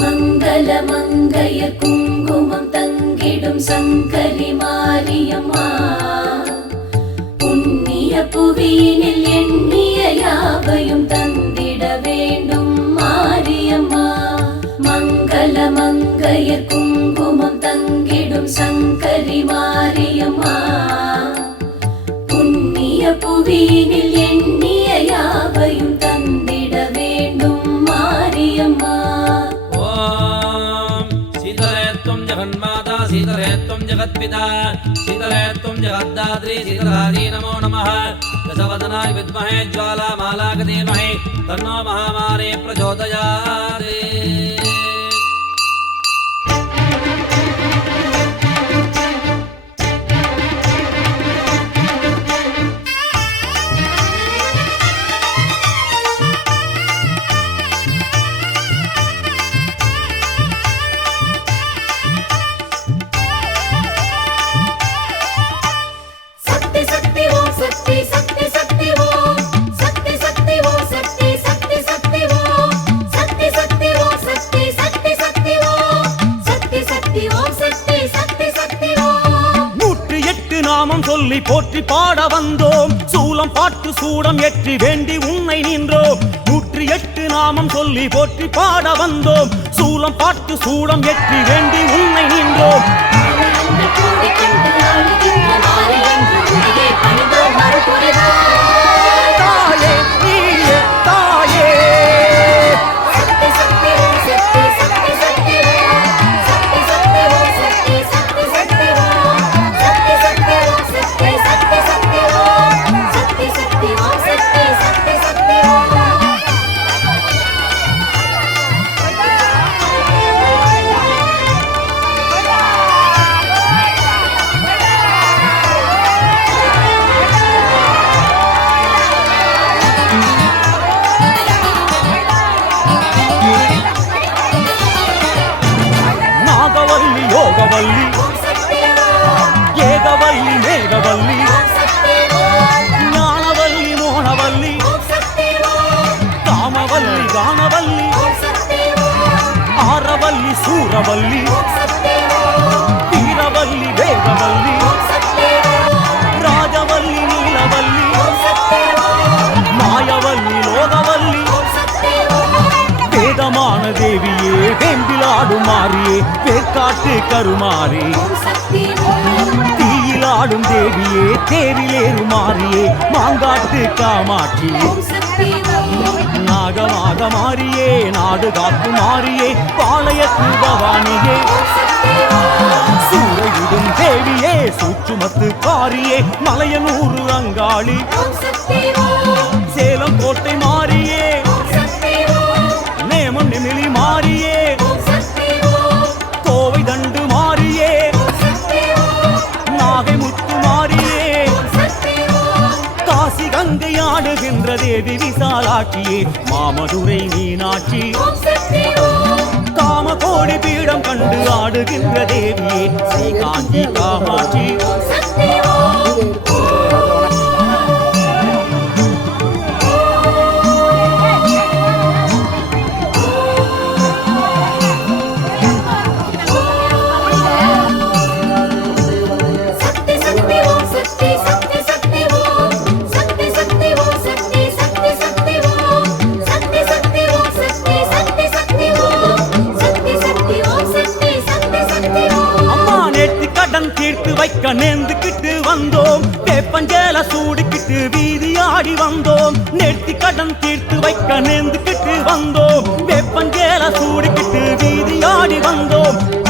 மங்கள மங்கைய குங்குமம் தங்கிடும் சங்கரி மாரியம்மா. புண்ணிய புவியினில் எண்ணிய யாவையும் தந்திட வேண்டும் மாரியம்மா. மங்கள மங்கைய குங்குமம் தங்கிடும் சங்கரி மாரியம்மா. புண்ணிய புவியினில் शीतले त्वं जगत्पिता शीतले त्वं जगद्दात्री शीतलादी नमो नमः दशवदनाय विद्महे ज्वालामालाक धीमहि तन्नो महामारी प्रचोदयात् நாமம் சொல்லி போற்றி பாட வந்தோம். சூலம் பாட்டு சூடம் ஏற்றி வேண்டி உன்னை நின்றோம். நூற்றி எட்டு நாமம் சொல்லி போற்றி பாட வந்தோம். சூலம் பாட்டு சூடம் ஏற்றி வேண்டி உன்னை நின்றோம். యోగవల్లి యోగవల్లి ఏగవల్లి మేఘవల్లి జ్ఞానవల్లి మోనవల్లి. కామవల్లి గానవల్లి. ఆరవల్లి సూరవల్లి. வேற்காட்டு கருமாறே. தீயிலாடும் தேவியே தேரிலேறு மாறியே மாங்காட்டு காமாட்சி. நாகமாக மாறியே நாடு காத்து மாறியே பாளையத்து பவானியே. ஓம் சூறையிடும் தேவியே சூற்றுமத்து காரியே மலையனூறு அங்காளி சேலம் கோட்டை மாறி கங்கை ஆடுகின்ற தேவி விசாலாட்சியே மாமதுரை மீனாட்சி. காம கோடி பீடம் கண்டு ஆடுகின்ற தேவியே ஸ்ரீகாந்தி காமாட்சி. கணேந்துக்கிட்டு வந்தோம். வேப்பஞ்சேல சூடுக்கிட்டு வீதி ஆடி வந்தோம். நெட்டி கடன் தீர்த்து வைக்க நேர்ந்துக்கிட்டு வந்தோம். வேப்பஞ்சேல சூடுக்கிட்டு வீதி ஆடி வந்தோம்.